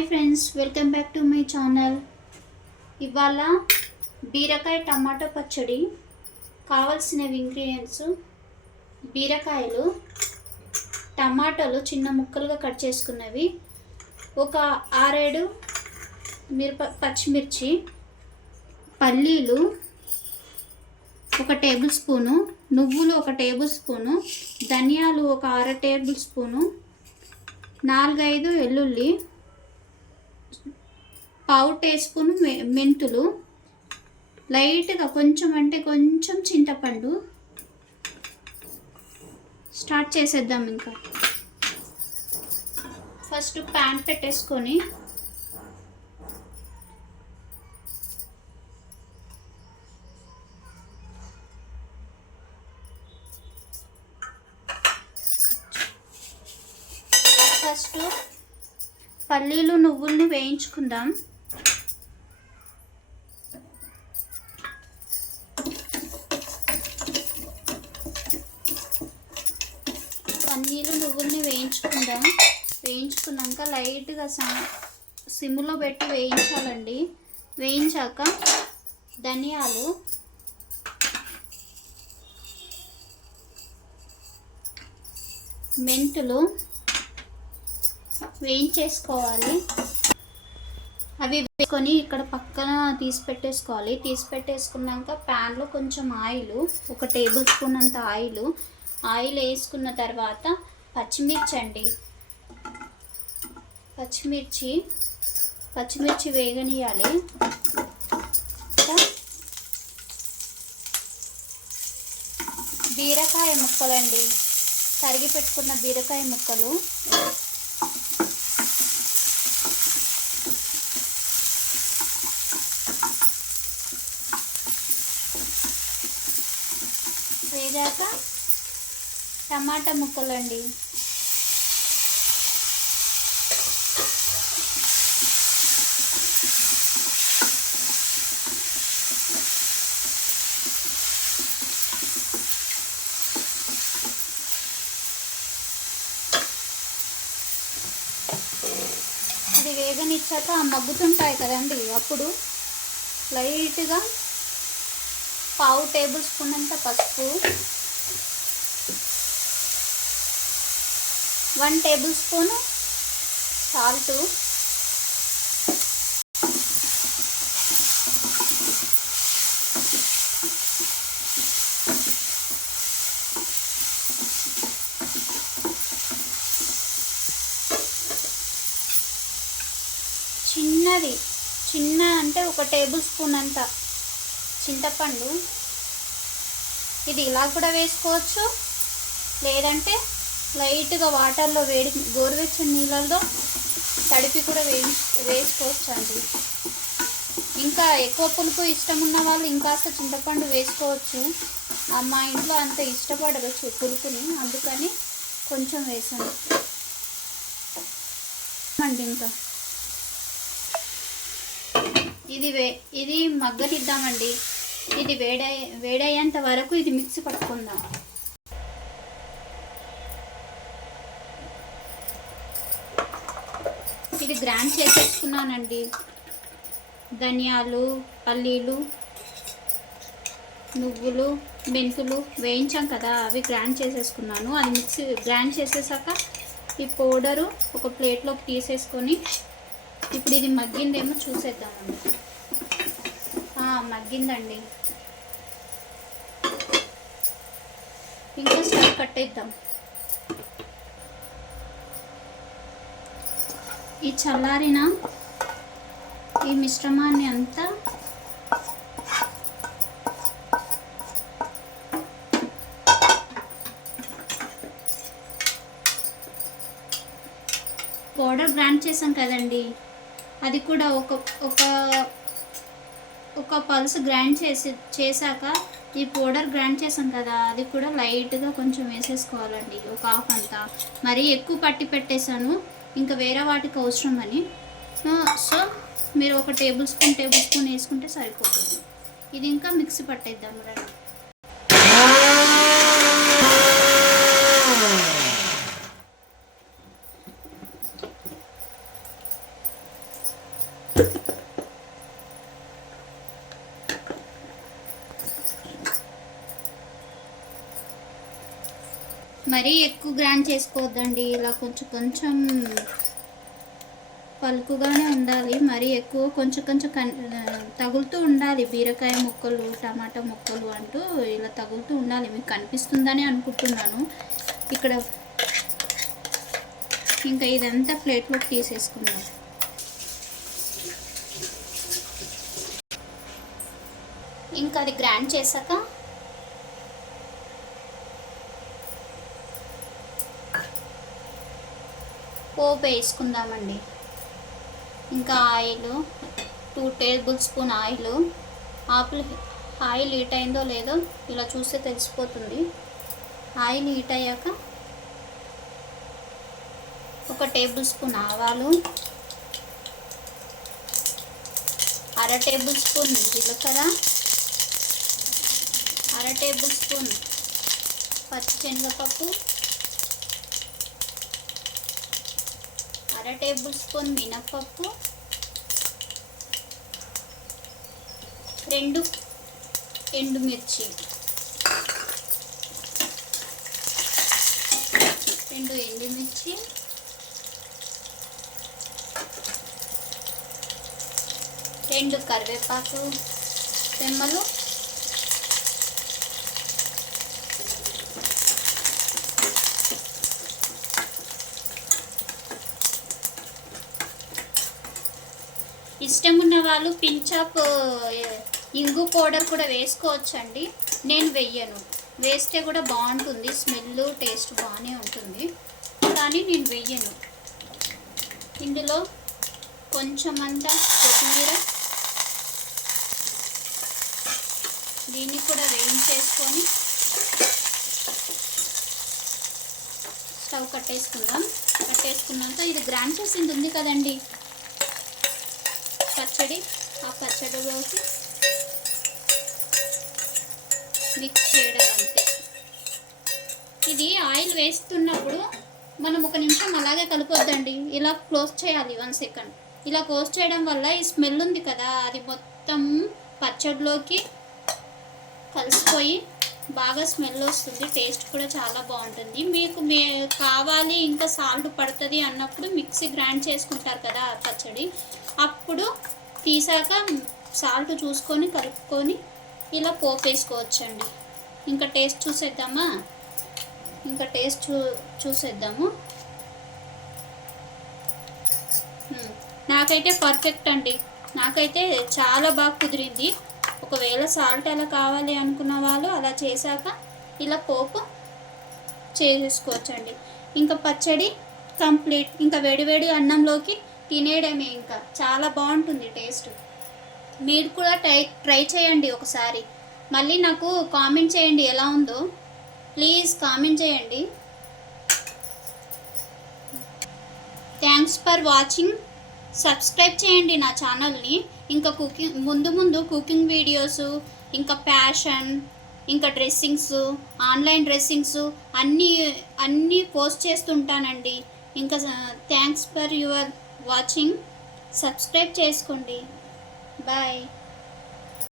Hi friends, welcome back to my channel. ఇవాళ బీరకాయ tomato పచ్చడి. కావాల్సిన ఇంగ్రీడియంట్స్: బీరకాయలు, టమాటాలు చిన్న ముక్కలుగా కట్ చేసుకున్నవి, ఒక 6-7 పచ్చిమిర్చి, పల్లీలు 1 టేబుల్ స్పూను, నువ్వులు 1 టేబుల్ స్పూను, ధనియాలు ఒక 1/2 టేబుల్ స్పూను, 4-5 వెల్లుల్లి, 1/4 టీ స్పూన్ మెంతులు, లైట్గా కొంచెం చింతపండు. స్టార్ట్ చేసేద్దాం. ఇంకా ఫస్ట్ ప్యాన్ పెట్టేసుకొని ఫస్ట్ పల్లీలు నువ్వుల్ని వేయించుకుందాం. పల్లీలు నువ్వుల్ని వేయించుకున్నాక లైట్గా సిమ్లో పెట్టి వేయించాలండి. వేయించాక ధనియాలు, మెంతులు వేయించేసుకోవాలి. అవి వేసుకొని ఇక్కడ పక్కన తీసి పెట్టేసుకున్నాక ప్యాన్లో కొంచెం ఆయిల్, 1 టేబుల్ స్పూన్ అంత ఆయిల్ వేసుకున్న తర్వాత పచ్చిమిర్చి వేగనియాలి. బీరకాయ ముక్కలండి, తరిగి పెట్టుకున్న బీరకాయ ముక్కలు వేగాక టమాటా ముక్కలండి, అది వేగనిచ్చాక మగ్గుతుంటాయి కదండి, అప్పుడు లైట్గా 1/4 టేబుల్ స్పూన్ అంత పసుపు, 1 టేబుల్ స్పూన్ సాల్ట్, చిన్న అంటే 1 టేబుల్ స్పూన్ అంత చింతపండు. ఇది ఇలా కూడా వేసుకోవచ్చు, లేదంటే లైట్గా వాటర్లో గోరువెచ్చని నీళ్ళల్లో తడిపి కూడా వేసుకోవచ్చు అండి. ఇంకా ఎక్కువ పులుపు ఇష్టం ఉన్న వాళ్ళు ఇంకాస్త చింతపండు వేసుకోవచ్చు. మా ఇంట్లో అంత ఇష్టపడవచ్చు పులుపుని, అందుకని కొంచెం వేసాను అండి. ఇంకా ఇది మగ్గనిద్దామండి. ఇది వేడయ్యేంత వరకు ఇది మిక్సీ పట్టుకుందాం. ఇది గ్రైండ్ చేసేసుకున్నానండి. ధనియాలు, పల్లీలు, నువ్వులు, మెంతులు వేయించాం కదా, అవి గ్రైండ్ చేసేసుకున్నాను. అది గ్రైండ్ చేసేసాక ఈ పౌడరు ఒక ప్లేట్లోకి తీసేసుకొని ఇప్పుడు ఇది మగ్గిందేమో చూసేద్దామండి. మగ్గిందండి. ఇంకా స్టవ్ కట్టేద్దాం. ఈ చల్లారిన ఈ మిశ్రమాన్ని అంతా పౌడర్ గ్రైండ్ చేసాం కదండి, అది కూడా ఒక పల్స్ గ్రైండ్ చేశాక ఈ పౌడర్ గ్రైండ్ చేసాం కదా, అది కూడా లైట్గా కొంచెం వేసేసుకోవాలండి. ఒక హాఫ్ అంతా, మరీ ఎక్కువ పట్టి పెట్టేశాను ఇంకా వేరే వాటికి అవసరం అని. సో మీరు 1 టేబుల్ స్పూన్ వేసుకుంటే సరిపోతుంది. ఇది ఇంకా మిక్సీ పట్టేద్దాం రండి. మరీ ఎక్కువ గ్రైండ్ చేసుకోవద్దండి, ఇలా కొంచెం కొంచెం పలుకుగానే ఉండాలి. మరీ ఎక్కువ కొంచెం కొంచెం తగులుతూ ఉండాలి. బీరకాయ ముక్కలు, టమాటా ముక్కలు అంటూ ఇలా తగులుతూ ఉండాలి. మీకు కనిపిస్తుందని అనుకుంటున్నాను. ఇక్కడ ఇంకా ఇదంతా ప్లేట్లోకి తీసేసుకుందాం. ఇంకా అది గ్రైండ్ చేశాక పోపు వేసుకుందామండి. ఇంకా oil 2 table spoon oil. Oil heat అయిందో లేదో ఇలా చూస్తే తెలిసిపోతుంది. ఆయిల్ హీట్ అయ్యాక 1 టేబుల్ స్పూన్ ఆవాలు, 1/2 టేబుల్ స్పూన్ జీలకర్ర, 1/2 టేబుల్ స్పూన్ పచ్చిశనగపప్పు, 1/2 టేబుల్ స్పూన్ మినప్పప్పు, 2 ఎండుమిర్చి, 2 ఎండుమిర్చి, 2 కరివేపాకు రెమ్మలు, ఇష్టం ఉన్న వాళ్ళు పించ్ ఆఫ్ ఇంగు పౌడర్ కూడా వేసుకోవచ్చండి. నేను వెయ్యను, వేస్తే కూడా బాగుంటుంది, స్మెల్ టేస్ట్ బాగానే ఉంటుంది, కానీ నేను వెయ్యను. ఇందులో కొంచెం అంతా కొత్తిమీర, దీన్ని కూడా వేయించేసుకొని స్టవ్ కట్టేసుకుందాం. కట్టేసుకున్నాక ఇది గ్రైండ్ చేసింది ఉంది కదండి పచ్చడి, ఆ పచ్చడిలోకి మిక్స్ చేయడం అంతే. ఇది ఆయిల్ వేస్తున్నప్పుడు మనం 1 నిమిషం అలాగే కలపొద్దండి, ఇలా క్లోజ్ చేయాలి 1 సెకండ్. ఇలా క్లోజ్ చేయడం వల్ల ఈ స్మెల్ ఉంది కదా, అది మొత్తం పచ్చడిలోకి కలిసిపోయి బాగా స్మెల్ వస్తుంది, టేస్ట్ కూడా చాలా బాగుంటుంది. మీకు కావాలి ఇంకా సాల్ట్ పడుతుంది అన్నప్పుడు మిక్సీ గ్రైండ్ చేసుకుంటారు కదా పచ్చడి, అప్పుడు తీసాక సాల్ట్ చూసుకొని కలుపుకొని ఇలా పోపు వేసుకోవచ్చండి. ఇంకా టేస్ట్ చూసేద్దామా? ఇంకా టేస్ట్ చూసేద్దాము. నాకైతే పర్ఫెక్ట్ అండి, నాకైతే చాలా బాగా కుదిరింది. ఒకవేళ సాల్ట్ ఎలా కావాలి అనుకున్న వాళ్ళు అలా చేశాక ఇలా పోపు చేసుకోవచ్చండి. ఇంకా పచ్చడి కంప్లీట్. ఇంకా వేడివేడి అన్నంలోకి తినేయడమే, ఇంకా చాలా బాగుంటుంది టేస్ట్. మీరు కూడా ట్రై చేయండి ఒకసారి, మళ్ళీ నాకు కామెంట్ చేయండి ఎలా ఉందో, ప్లీజ్ కామెంట్ చేయండి. Thanks for watching. సబ్స్క్రైబ్ చేయండి నా ఛానల్ని. ఇంకా ముందు కుకింగ్ వీడియోస్, ఇంకా ఫ్యాషన్, ఇంకా డ్రెస్సింగ్స్, ఆన్లైన్ డ్రెస్సింగ్స్ అన్నీ పోస్ట్ చేస్తుంటానండి. ఇంకా thanks for your watching. Subscribe చేసుకోండి. బాయ్.